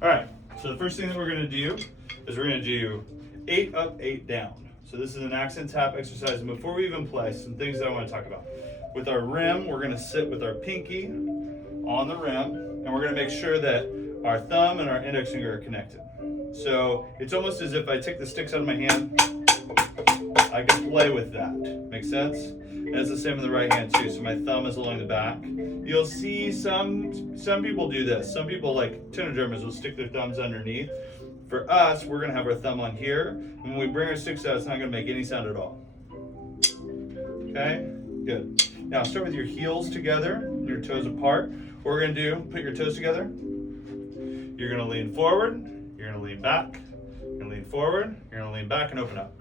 All right, so the first thing that we're gonna do is we're gonna do 8 up, 8 down. So this is an accent tap exercise, and before we even play, some things that I wanna talk about. With our rim, we're gonna sit with our pinky on the rim, and we're gonna make sure that our thumb and our index finger are connected. So it's almost as if I take the sticks out of my hand, I can play with that. Make sense? And it's the same in the right hand too. So my thumb is along the back. You'll see some people do this. Some people, like tenor drummers, will stick their thumbs underneath. For us, we're gonna have our thumb on here. And when we bring our sticks out, it's not gonna make any sound at all. Okay, good. Now start with your heels together and your toes apart. What we're gonna do, put your toes together. You're gonna lean forward, you're gonna lean back, you're gonna lean forward, you're gonna lean back and open up.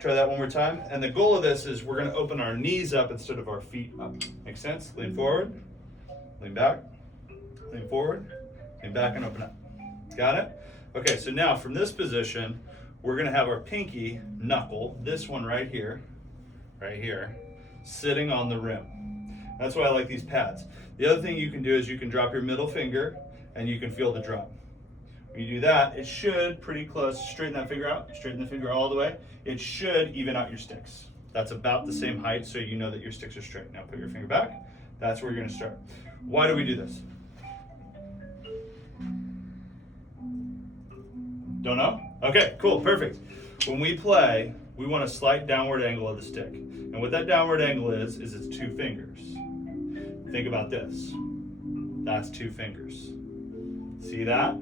Try that one more time. And the goal of this is we're gonna open our knees up instead of our feet up. Make sense? Lean forward, lean back, lean forward, lean back and open up. Got it? Okay, so now from this position, we're gonna have our pinky knuckle, this one right here, sitting on the rim. That's why I like these pads. The other thing you can do is you can drop your middle finger and you can feel the drum. When you do that, it should pretty close, straighten that finger out, straighten the finger all the way. It should even out your sticks. That's about the same height, so you know that your sticks are straight. Now put your finger back. That's where you're gonna start. Why do we do this? Don't know? Okay, cool, perfect. When we play, we want a slight downward angle of the stick. And what that downward angle is it's 2 fingers. Think about this. That's 2 fingers. See that?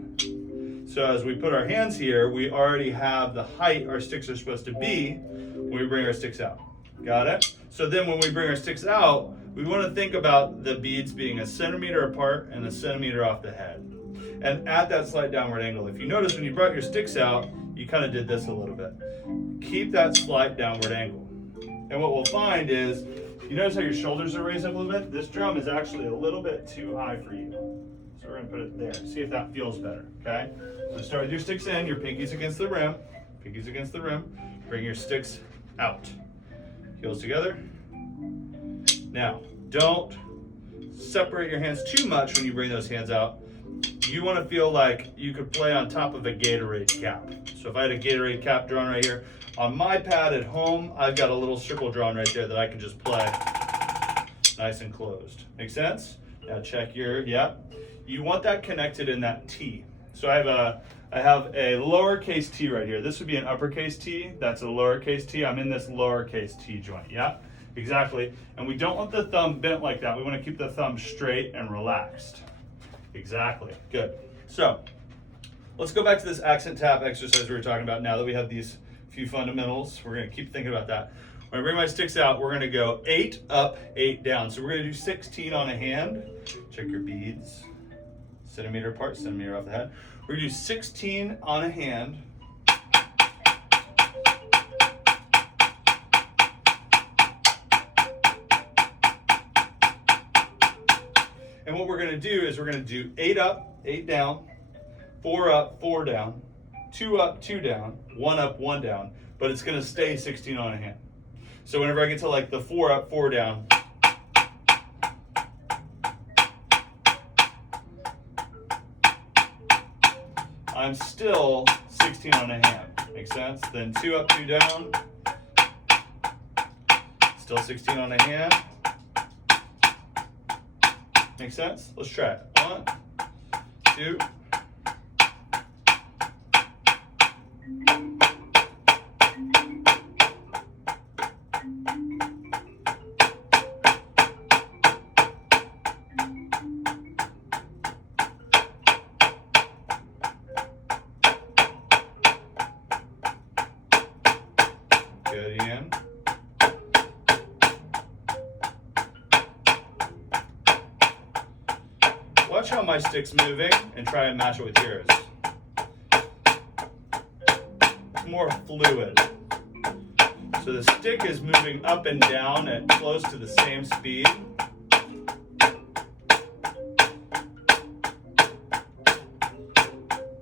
So as we put our hands here, we already have the height our sticks are supposed to be when we bring our sticks out. Got it? So then when we bring our sticks out, we want to think about the beads being 1 centimeter apart and 1 centimeter off the head. And at that slight downward angle. If you notice when you brought your sticks out, you kind of did this a little bit. Keep that slight downward angle. And what we'll find is, you notice how your shoulders are raised up a little bit? This drum is actually a little bit too high for you. So we're gonna put it there. See if that feels better, okay? So start with your sticks in, your pinkies against the rim. Pinkies against the rim. Bring your sticks out. Heels together. Now, don't separate your hands too much when you bring those hands out. You wanna feel like you could play on top of a Gatorade cap. So if I had a Gatorade cap drawn right here, on my pad at home, I've got a little circle drawn right there that I can just play nice and closed. Make sense? Now check your, You want that connected in that T. So I have a lowercase t right here. This would be an uppercase T. That's a lowercase t. I'm in this lowercase t joint, Exactly. And we don't want the thumb bent like that. We want to keep the thumb straight and relaxed. Exactly. Good. So let's go back to this accent tap exercise we were talking about now that we have these few fundamentals. We're going to keep thinking about that. When I bring my sticks out, we're going to go 8 up, 8 down. So we're going to do 16 on a hand. Check your beads. Centimeter apart, centimeter off the head. We're going to do 16 on a hand. And what we're going to do is we're going to do 8 up, 8 down, 4 up, 4 down, 2 up, 2 down, 1 up, 1 down, but it's going to stay 16 on a hand. So whenever I get to like the 4 up, 4 down, I'm still 16 on a hand. Makes sense? Then 2 up, 2 down, still 16 on a hand. Make sense? Let's try it. 1, 2. Good again. Watch how my stick's moving and try and match it with yours. It's more fluid. So the stick is moving up and down at close to the same speed.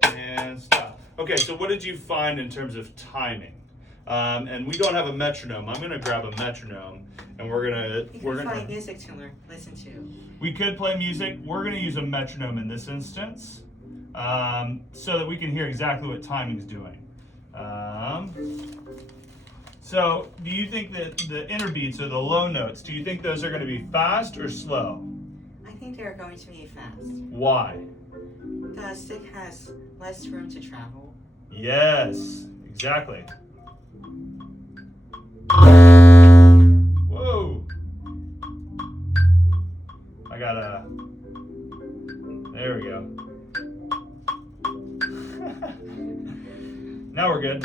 And stop. Okay, so what did you find in terms of timing? And we don't have a metronome. I'm gonna grab a metronome and we're gonna play music to listen to. We could play music. We're gonna use a metronome in this instance. so that we can hear exactly what timing's doing. So do you think that the inner beats or the low notes, do you think those are going to be fast or slow? I think they're going to be fast. Why? The stick has less room to travel. Yes, exactly. Whoa! I gotta, there we go. Now we're good.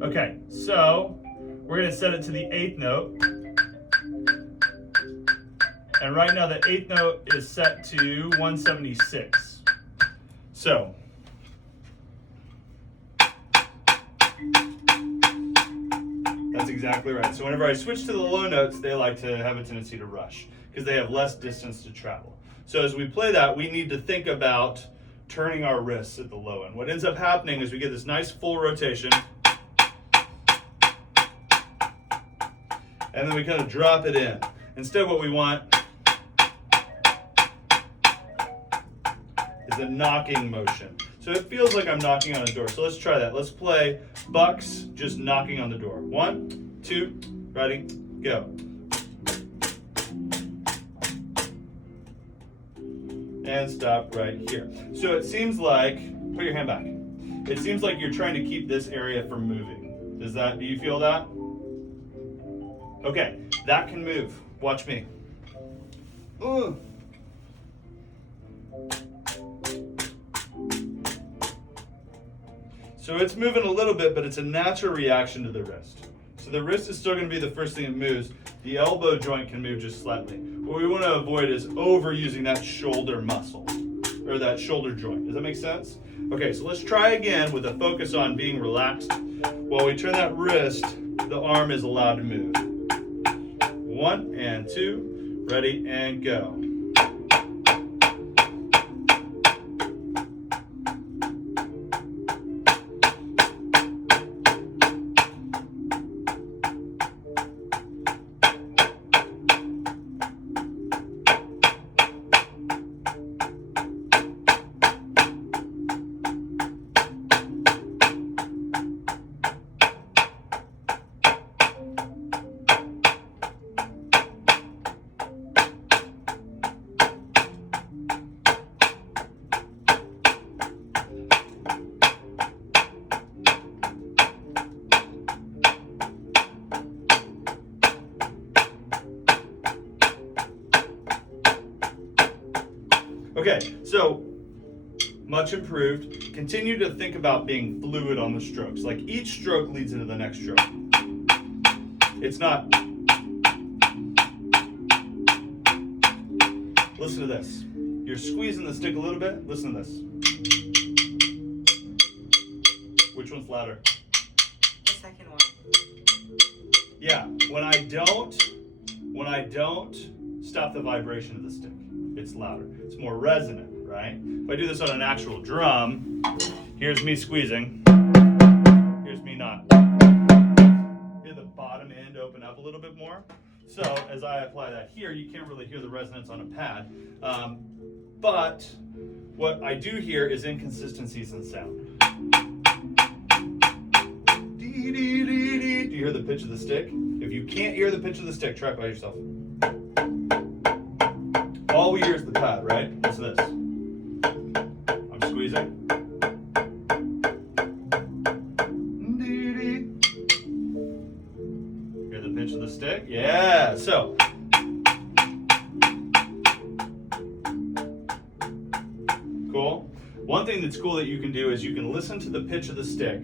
Okay, so we're gonna set it to the 8th note. And right now the 8th note is set to 176. So, that's exactly right. So whenever I switch to the low notes, they like to have a tendency to rush because they have less distance to travel. So as we play that, we need to think about turning our wrists at the low end. What ends up happening is we get this nice full rotation, and then we kind of drop it in. Instead, what we want is a knocking motion. So it feels like I'm knocking on a door. So let's try that. Let's play Bucks just knocking on the door. 1, 2, ready, go. And stop right here. So it seems like, put your hand back. It seems like you're trying to keep this area from moving. Do you feel that? Okay, that can move. Watch me. Ooh. So it's moving a little bit, but it's a natural reaction to the wrist. So the wrist is still going to be the first thing that moves. The elbow joint can move just slightly. What we want to avoid is overusing that shoulder muscle, or that shoulder joint. Does that make sense? Okay, so let's try again with a focus on being relaxed. While we turn that wrist, the arm is allowed to move. 1 and 2, ready and go. Okay, so much improved. Continue to think about being fluid on the strokes. Like each stroke leads into the next stroke. It's not. Listen to this. You're squeezing the stick a little bit. Listen to this. Which one's louder? The second one. Yeah, when I don't stop the vibration of the stick, it's louder. It's more resonant, right? If I do this on an actual drum, here's me squeezing, here's me not. Hear the bottom end open up a little bit more. So as I apply that here, you can't really hear the resonance on a pad. But what I do hear is inconsistencies in sound. Do you hear the pitch of the stick? If you can't hear the pitch of the stick, try it by yourself. All we hear is the pad, right? Listen to this. I'm squeezing. Hear the pitch of the stick? Yeah, so. Cool. One thing that's cool that you can do is you can listen to the pitch of the stick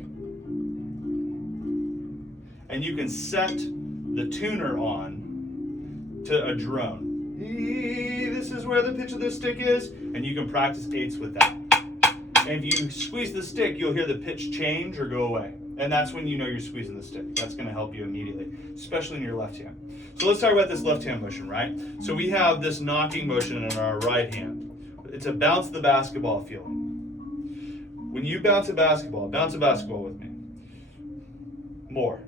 and you can set the tuner on to a drone. This is where the pitch of the stick is, and you can practice eighths with that. And if you squeeze the stick, you'll hear the pitch change or go away. And that's when you know you're squeezing the stick. That's going to help you immediately, especially in your left hand. So let's talk about this left hand motion, right? So we have this knocking motion in our right hand. It's a bounce the basketball feeling. When you bounce a basketball with me. More.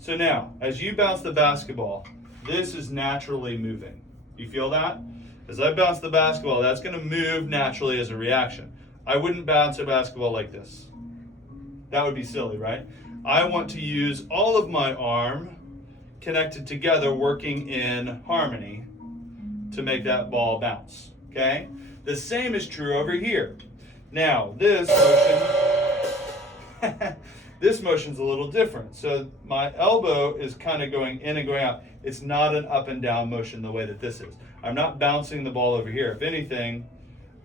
So now, as you bounce the basketball, this is naturally moving. You feel that? As I bounce the basketball, that's going to move naturally as a reaction. I wouldn't bounce a basketball like this. That would be silly, right? I want to use all of my arm connected together, working in harmony to make that ball bounce, okay? The same is true over here. Now, this motion, this motion's a little different. So my elbow is kind of going in and going out. It's not an up and down motion the way that this is. I'm not bouncing the ball over here. If anything,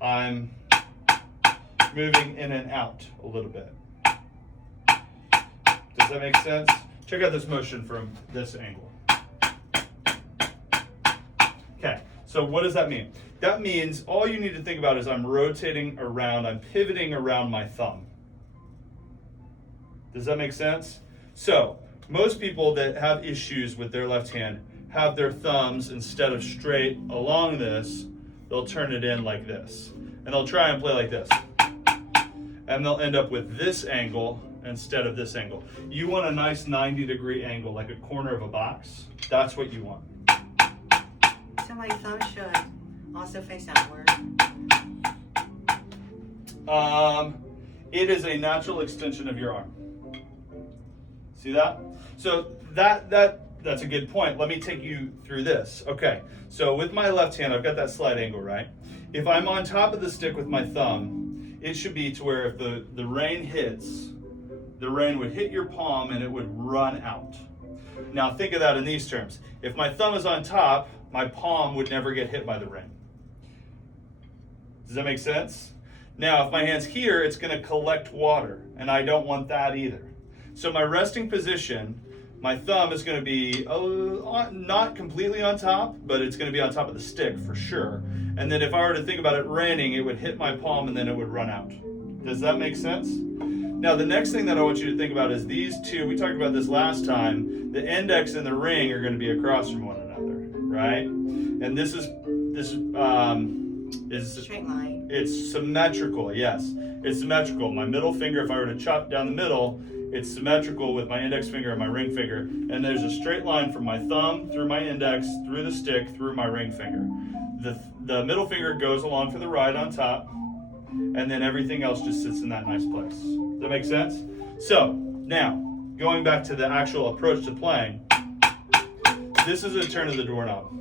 I'm moving in and out a little bit. Does that make sense? Check out this motion from this angle. Okay, so what does that mean? That means all you need to think about is I'm rotating around, I'm pivoting around my thumb. Does that make sense? So, most people that have issues with their left hand have their thumbs, instead of straight along this, they'll turn it in like this. And they'll try and play like this. And they'll end up with this angle instead of this angle. You want a nice 90-degree angle, like a corner of a box. That's what you want. So my thumb should also face outward. It is a natural extension of your arm. See that? So that's a good point. Let me take you through this. Okay, so with my left hand, I've got that slight angle, right? If I'm on top of the stick with my thumb, it should be to where if the rain hits, the rain would hit your palm and it would run out. Now think of that in these terms. If my thumb is on top, my palm would never get hit by the rain. Does that make sense? Now, if my hand's here, it's going to collect water, and I don't want that either. So my resting position, my thumb is going to be not completely on top, but it's going to be on top of the stick for sure. And then if I were to think about it raining, it would hit my palm and then it would run out. Does that make sense? Now, the next thing that I want you to think about is these two. We talked about this last time. The index and the ring are going to be across from one another, right? And this is Straight line. It's symmetrical, yes. It's symmetrical. My middle finger, if I were to chop down the middle, it's symmetrical with my index finger and my ring finger. And there's a straight line from my thumb through my index, through the stick, through my ring finger. The middle finger goes along for the ride on top, and then everything else just sits in that nice place. Does that make sense? So, now, going back to the actual approach to playing, this is a turn of the doorknob.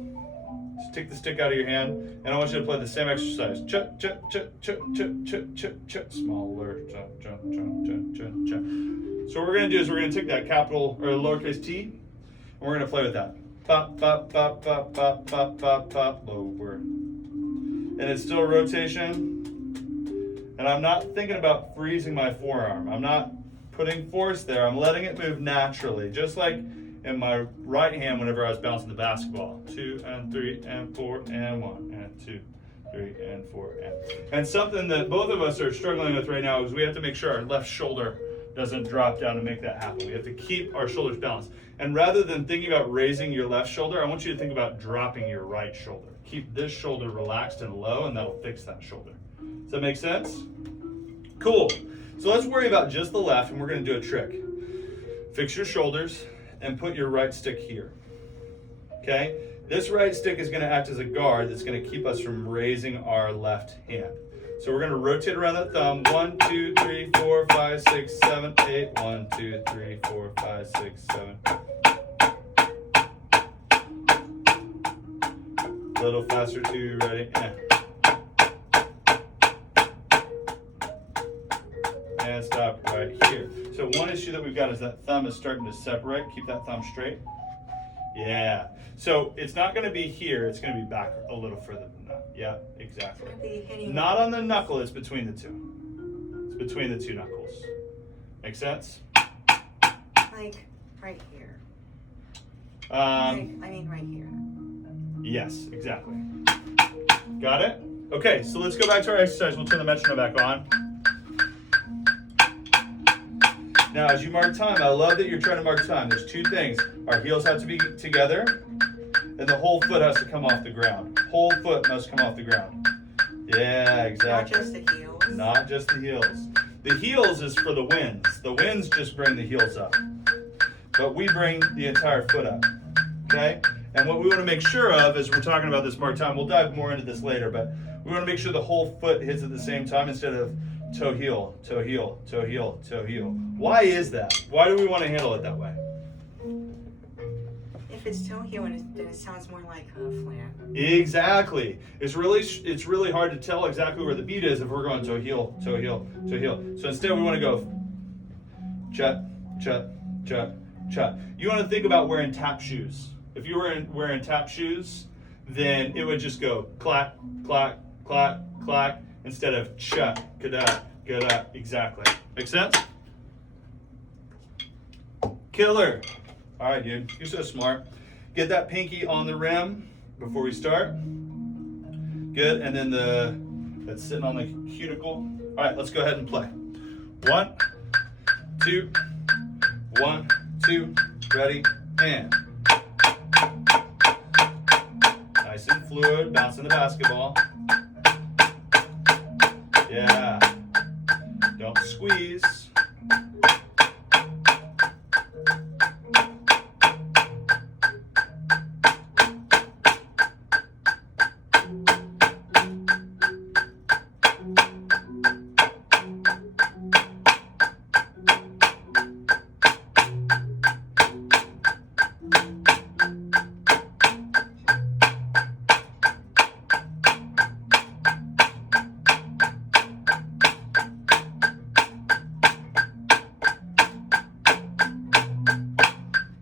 Just take the stick out of your hand, and I want you to play the same exercise. Ch, ch, ch, ch, ch, ch, ch, ch, smaller, ch, ch, ch, ch, ch, ch. So what we're going to do is we're going to take that capital or lowercase t, and we're going to play with that. Pop, pop, pop, pop, pop, pop, pop, pop, lower. And it's still a rotation. And I'm not thinking about freezing my forearm. I'm not putting force there. I'm letting it move naturally, just like in my right hand whenever I was bouncing the basketball. 2 and 3 and 4 and 1 and 2, 3 and 4 and something that both of us are struggling with right now is we have to make sure our left shoulder doesn't drop down to make that happen. We have to keep our shoulders balanced. And rather than thinking about raising your left shoulder, I want you to think about dropping your right shoulder. Keep this shoulder relaxed and low, and that'll fix that shoulder. Does that make sense? Cool. So let's worry about just the left, and we're going to do a trick. Fix your shoulders and put your right stick here. Okay? This right stick is going to act as a guard that's going to keep us from raising our left hand. So we're going to rotate around that thumb. 1, 2, 3, 4, 5, 6, 7, 8. 1, 2, 3, 4, 5, 6, 7. A little faster too. Ready? And stop right here. So one issue that we've got is that thumb is starting to separate. Keep that thumb straight. Yeah. So it's not going to be here. It's going to be back a little further than that. Yeah, exactly. Not on the knuckle. It's between the two. It's between the two knuckles. Make sense? Like right here. I mean right here. Yes, exactly. Got it? Okay, so let's go back to our exercise. We'll turn the metronome back on. Now, as you mark time, I love that you're trying to mark time. There's two things. Our heels have to be together, and the whole foot has to come off the ground. Whole foot must come off the ground. Yeah, exactly. Not just the heels. Not just the heels. The heels is for the winds. The winds just bring the heels up. But we bring the entire foot up. Okay? And what we want to make sure of as we're talking about this part time, we'll dive more into this later, but we want to make sure the whole foot hits at the same time instead of toe heel, toe heel, toe heel, toe heel. Why is that? Why do we want to handle it that way? If it's toe heel, then it sounds more like a flat. Exactly. It's really hard to tell exactly where the beat is if we're going toe heel, toe heel, toe heel. So instead we want to go chut, chut, chut, chut. You want to think about wearing tap shoes. If you were wearing tap shoes, then it would just go clack, clack, clack, clack, instead of chut, kada, kada. Exactly. Make sense? Killer. All right, dude. You're so smart. Get that pinky on the rim before we start. Good. And then that's sitting on the cuticle. All right, let's go ahead and play. 1, 2, 1, 2, ready, and. Nice and fluid, bouncing the basketball. Yeah. Don't squeeze.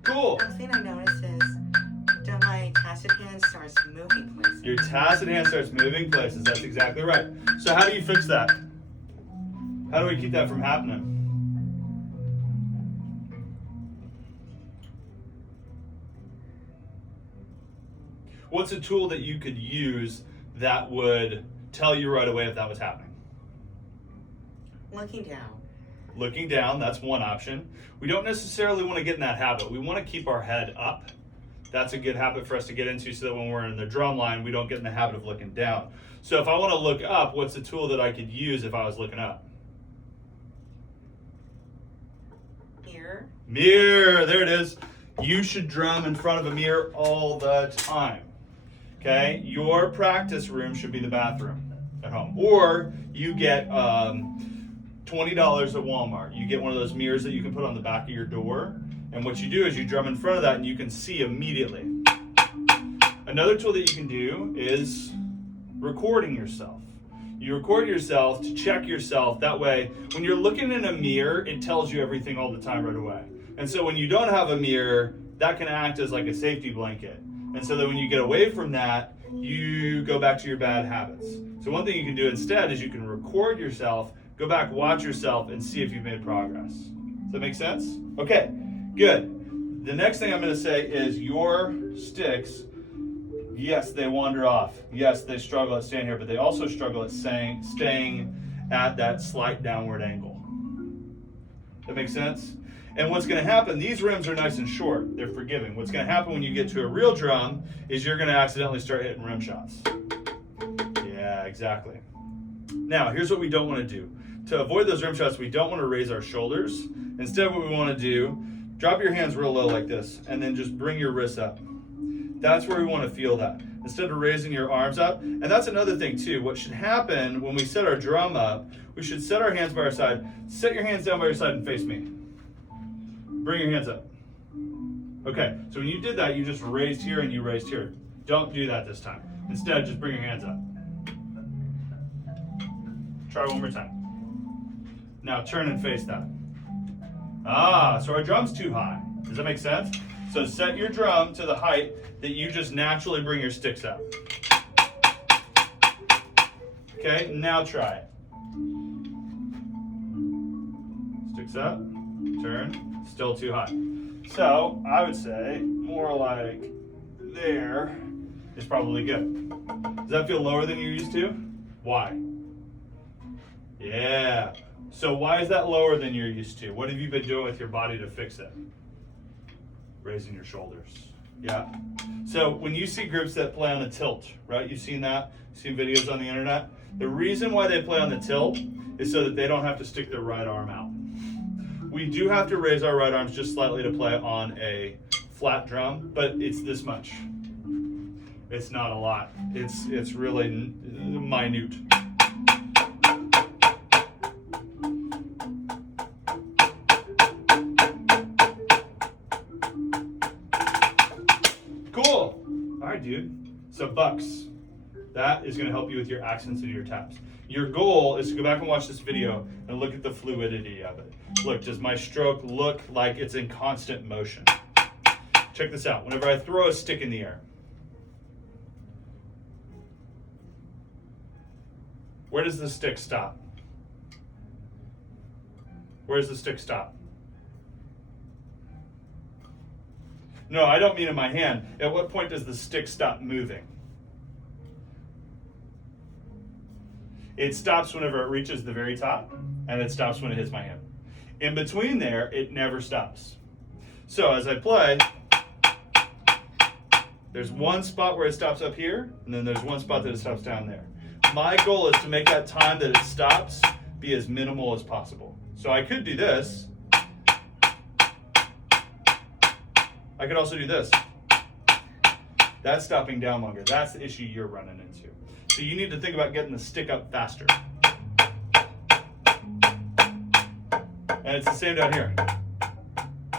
Cool. The thing I noticed is that my tacit hand starts moving places. Your tacit hand starts moving places. That's exactly right. So how do you fix that? How do we keep that from happening? What's a tool that you could use that would tell you right away if that was happening? Looking down. Looking down, that's one option. We don't necessarily want to get in that habit. We want to keep our head up. That's a good habit for us to get into so that when we're in the drum line, we don't get in the habit of looking down. So if I want to look up, what's a tool that I could use if I was looking up? Mirror. Mirror, there it is. You should drum in front of a mirror all the time. Okay, your practice room should be the bathroom at home. Or you get $20 at Walmart. You get one of those mirrors that you can put on the back of your door. And what you do is you drum in front of that and you can see immediately. Another tool that you can do is recording yourself. You record yourself to check yourself. That way, when you're looking in a mirror, it tells you everything all the time right away. And so when you don't have a mirror, that can act as like a safety blanket. And so that when you get away from that, you go back to your bad habits. So one thing you can do instead is you can record yourself, go back, watch yourself, and see if you've made progress. Does that make sense? Okay, good. The next thing I'm going to say is your sticks, yes, they wander off. Yes, they struggle at staying here, but they also struggle at staying at that slight downward angle. That makes sense? And what's going to happen, these rims are nice and short. They're forgiving. What's going to happen when you get to a real drum is you're going to accidentally start hitting rim shots. Yeah, exactly. Now, here's what we don't want to do. To avoid those rim shots, we don't want to raise our shoulders. Instead, what we want to do, drop your hands real low like this, and then just bring your wrists up. That's where we want to feel that. Instead of raising your arms up. And that's another thing too. What should happen when we set our drum up, we should set our hands by our side. Set your hands down by your side and face me. Bring your hands up. Okay, so when you did that, you just raised here and you raised here. Don't do that this time. Instead, just bring your hands up. Try one more time. Now turn and face that. So our drum's too high. Does that make sense? So set your drum to the height that you just naturally bring your sticks up. Okay, now try it. Sticks up, turn, still too high. So I would say more like there is probably good. Does that feel lower than you're used to? Why? Yeah. So why is that lower than you're used to? What have you been doing with your body to fix it? Raising your shoulders. Yeah. So when you see groups that play on the tilt, right? You've seen that? You've seen videos on the internet? The reason why they play on the tilt is so that they don't have to stick their right arm out. We do have to raise our right arms just slightly to play on a flat drum, but it's this much. It's not a lot. It's really minute. Cool. All right, dude. So bucks. That is going to help you with your accents and your taps. Your goal is to go back and watch this video and look at the fluidity of it. Look, does my stroke look like it's in constant motion? Check this out. Whenever I throw a stick in the air, where does the stick stop? Where does the stick stop? No, I don't mean in my hand. At what point does the stick stop moving? It stops whenever it reaches the very top, and it stops when it hits my hand. In between there, it never stops. So as I play, there's one spot where it stops up here, and then there's one spot that it stops down there. My goal is to make that time that it stops be as minimal as possible. So I could do this. I could also do this. That's stopping down longer. That's the issue you're running into. So you need to think about getting the stick up faster. And it's the same down here.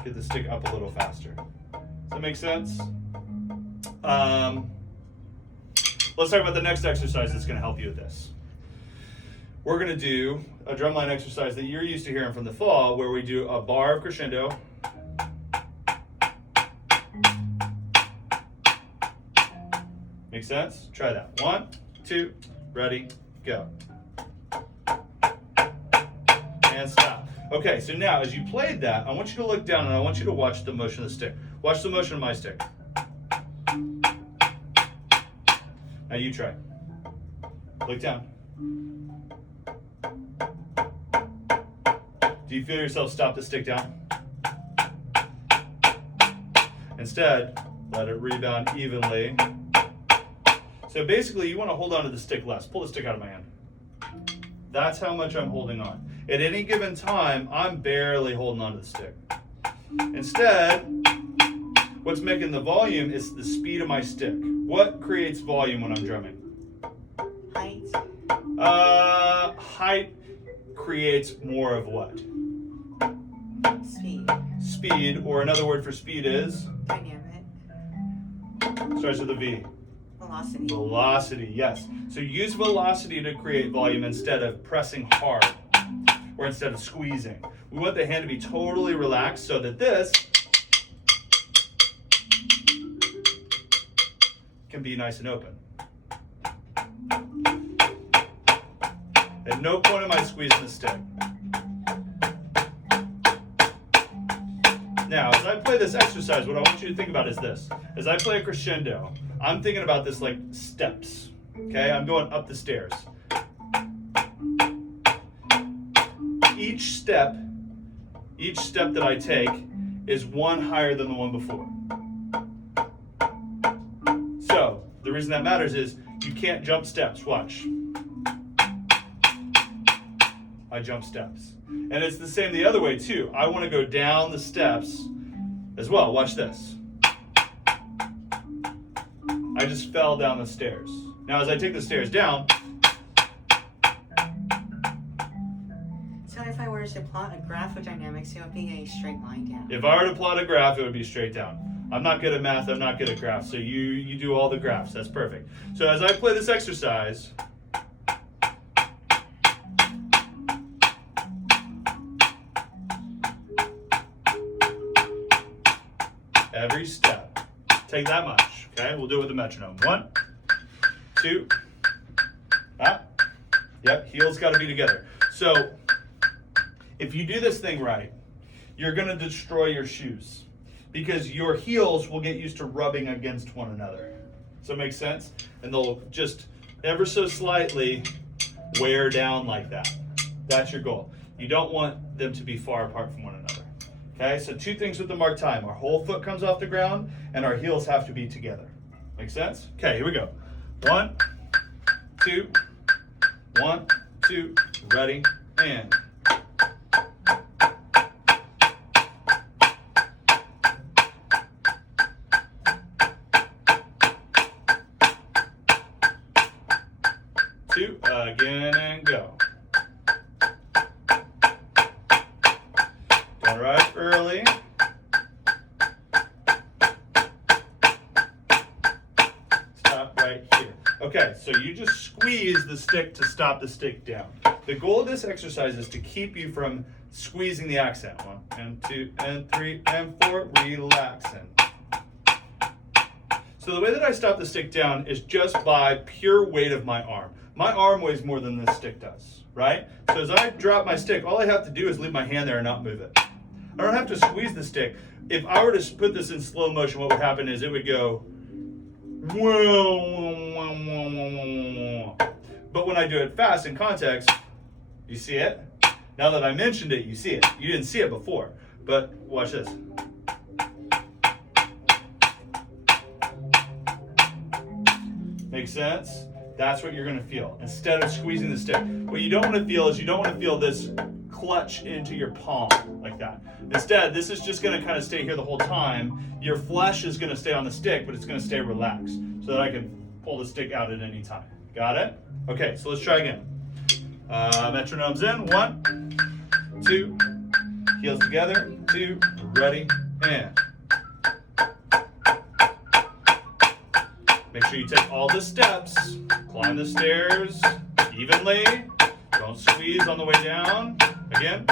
Get the stick up a little faster. Does that make sense? Let's talk about the next exercise that's going to help you with this. We're going to do a drumline exercise that you're used to hearing from the fall, where we do a bar of crescendo. Make sense? Try that. 1, 2, ready, go. And stop. Okay, so now as you played that, I want you to look down and I want you to watch the motion of the stick. Watch the motion of my stick. Now you try. Look down. Do you feel yourself stop the stick down? Instead, let it rebound evenly. So basically, you want to hold on to the stick less. Pull the stick out of my hand. That's how much I'm holding on. At any given time, I'm barely holding on to the stick. Instead, what's making the volume is the speed of my stick. What creates volume when I'm drumming? Height. Height creates more of what? Speed. Speed, or another word for speed is? Dynamic. Starts with a V. Velocity. Velocity, yes. So use velocity to create volume instead of pressing hard or instead of squeezing. We want the hand to be totally relaxed so that this can be nice and open. At no point am I squeezing the stick. Now, as I play this exercise, what I want you to think about is this. As I play a crescendo, I'm thinking about this like steps, okay? I'm going up the stairs. Each step that I take is one higher than the one before. So, the reason that matters is you can't jump steps. Watch. I jump steps. And it's the same the other way too. I want to go down the steps as well. Watch this. I just fell down the stairs. Now as I take the stairs down. So if I were to plot a graph of dynamics, it would be a straight line down. If I were to plot a graph, it would be straight down. I'm not good at math, I'm not good at graphs, so you do all the graphs. That's perfect. So as I play this exercise, every step, take that much, okay? We'll do it with the metronome. 1, 2, up. Yep, heels got to be together. So if you do this thing right, you're going to destroy your shoes because your heels will get used to rubbing against one another. Does that make sense? And they'll just ever so slightly wear down like that. That's your goal. You don't want them to be far apart from one another. Okay, so 2 things with the mark time. Our whole foot comes off the ground and our heels have to be together. Make sense? Okay, here we go. 1, 2, 1, 2, ready, and. 2, again, and go. Don't rush early. Stop right here. Okay, so you just squeeze the stick to stop the stick down. The goal of this exercise is to keep you from squeezing the accent. 1 and 2 and 3 and 4, relaxing. So the way that I stop the stick down is just by pure weight of my arm. My arm weighs more than this stick does, right? So as I drop my stick, all I have to do is leave my hand there and not move it. I don't have to squeeze the stick. If I were to put this in slow motion, what would happen is it would go, but when I do it fast in context, you see it? Now that I mentioned it, you see it. You didn't see it before, but watch this. Make sense? That's what you're going to feel instead of squeezing the stick. What you don't want to feel is you don't want to feel this clutch into your palm like that. Instead, this is just going to kind of stay here the whole time. Your flesh is going to stay on the stick, but it's going to stay relaxed so that I can pull the stick out at any time. Got it? Okay, so let's try again. Metronomes in. 1, 2, heels together. 2, ready, and. Make sure you take all the steps, climb the stairs evenly, don't squeeze on the way down. Again.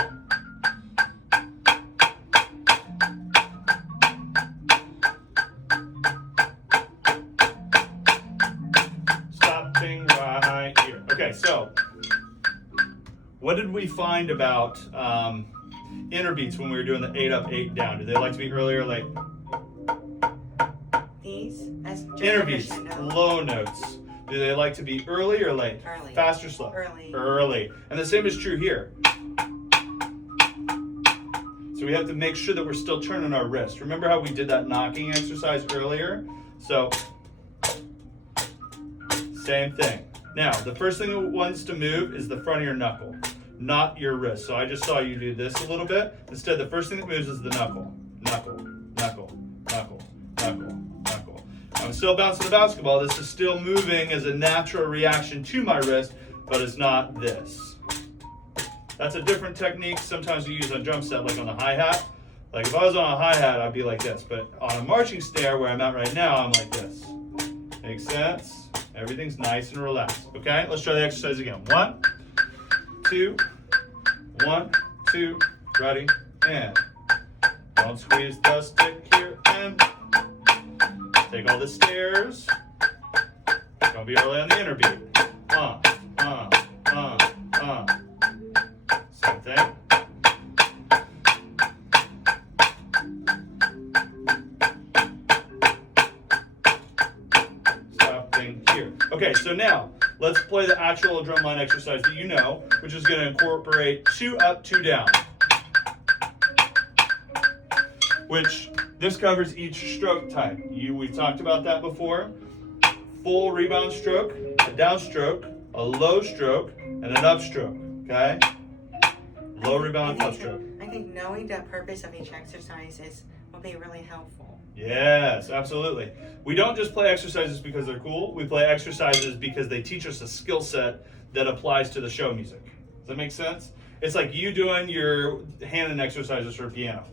Stopping right here. Okay, so what did we find about inner beats when we were doing the 8 up, 8 down? Do they like to be early or late? Inner beats, low notes. Do they like to be early or late? Early. Fast or slow? Early. Early. And the same is true here. So we have to make sure that we're still turning our wrist. Remember how we did that knocking exercise earlier? So, same thing. Now, the first thing that wants to move is the front of your knuckle, not your wrist. So I just saw you do this a little bit. Instead, the first thing that moves is the knuckle. Knuckle, knuckle, knuckle, knuckle. I'm still bouncing the basketball. This is still moving as a natural reaction to my wrist, but it's not this. That's a different technique sometimes we use on drum set, like on the hi-hat. Like if I was on a hi-hat, I'd be like this. But on a marching snare where I'm at right now, I'm like this. Makes sense? Everything's nice and relaxed. Okay, let's try the exercise again. 1, 2, 1, 2, ready, and. Don't squeeze the stick here, and. Take all the stairs. Don't be early on the inner beat. Same thing. Stopping here. Okay, so now let's play the actual drumline exercise that you know, which is going to incorporate 2 up, 2 down. Which this covers each stroke type. We talked about that before. Full rebound stroke, a down stroke, a low stroke, and an up stroke. Okay? Low rebound, up stroke. I think knowing the purpose of each exercise will be really helpful. Yes, absolutely. We don't just play exercises because they're cool. We play exercises because they teach us a skill set that applies to the show music. Does that make sense? It's like you doing your hand exercises for piano.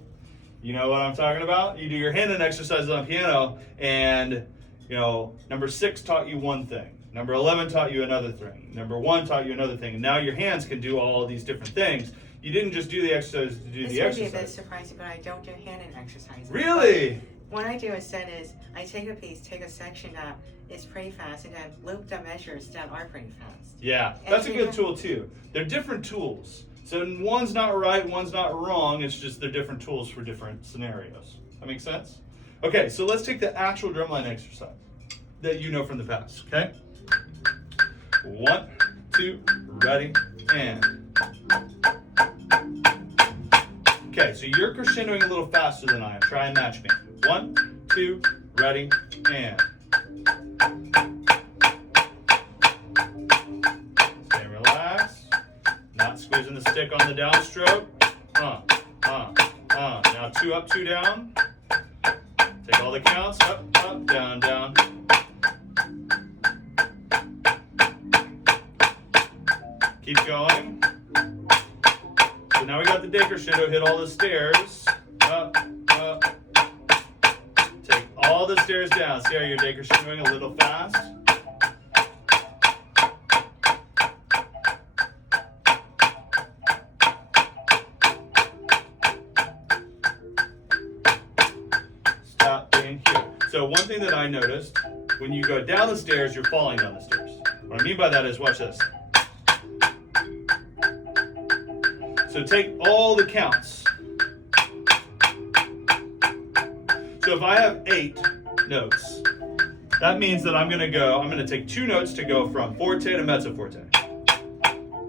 You know what I'm talking about? You do your hand exercises on piano, and number 6 taught you one thing. Number 11 taught you another thing. Number 1 taught you another thing. And now your hands can do all of these different things. You didn't just do the exercise to do the exercise. This may be a bit surprising, but I don't do hand exercises. Really? What I do instead is I take a piece, take a section that is pretty fast, and then loop the measures that are pretty fast. Yeah, that's a good tool too. They're different tools. So one's not right, one's not wrong. It's just they're different tools for different scenarios. That makes sense? Okay, so let's take the actual drumline exercise that you know from the past, okay? 1, 2, ready, and. Okay, so you're crescendoing a little faster than I am. Try and match me. 1, 2, ready, and. Stay relaxed. Not squeezing the stick on the downstroke. Now 2 up, 2 down. Take all the counts. Up, up, down, down. Keep going. So now we got the decrescendo, hit all the stairs. Up, up. Take all the stairs down. See how you're decrescendoing a little fast? Stop being here. So one thing that I noticed, when you go down the stairs, you're falling down the stairs. What I mean by that is, watch this. So take all the counts. So if I have 8 notes, that means that I'm going to take 2 notes to go from forte to mezzo forte.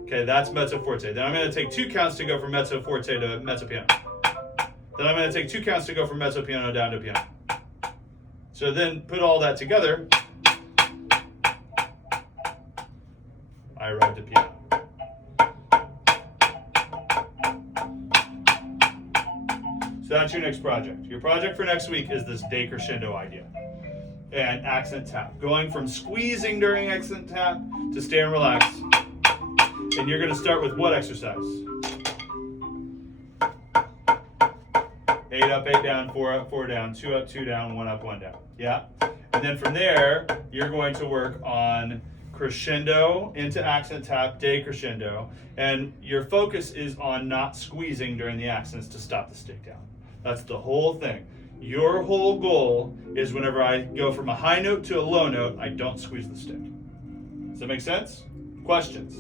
Okay, that's mezzo forte. Then I'm going to take 2 counts to go from mezzo forte to mezzo piano. Then I'm going to take 2 counts to go from mezzo piano down to piano. So then put all that together, I arrived at piano. So that's your next project. Your project for next week is this decrescendo idea and accent tap. Going from squeezing during accent tap to stay and relax. And you're going to start with what exercise? 8 up, 8 down, 4 up, 4 down, 2 up, 2 down, 1 up, 1 down. Yeah? And then from there, you're going to work on crescendo into accent tap, decrescendo. And your focus is on not squeezing during the accents to stop the stick down. That's the whole thing. Your whole goal is whenever I go from a high note to a low note, I don't squeeze the stick. Does that make sense? Questions?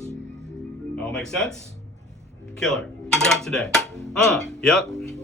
All make sense? Killer. Good job today. Yep.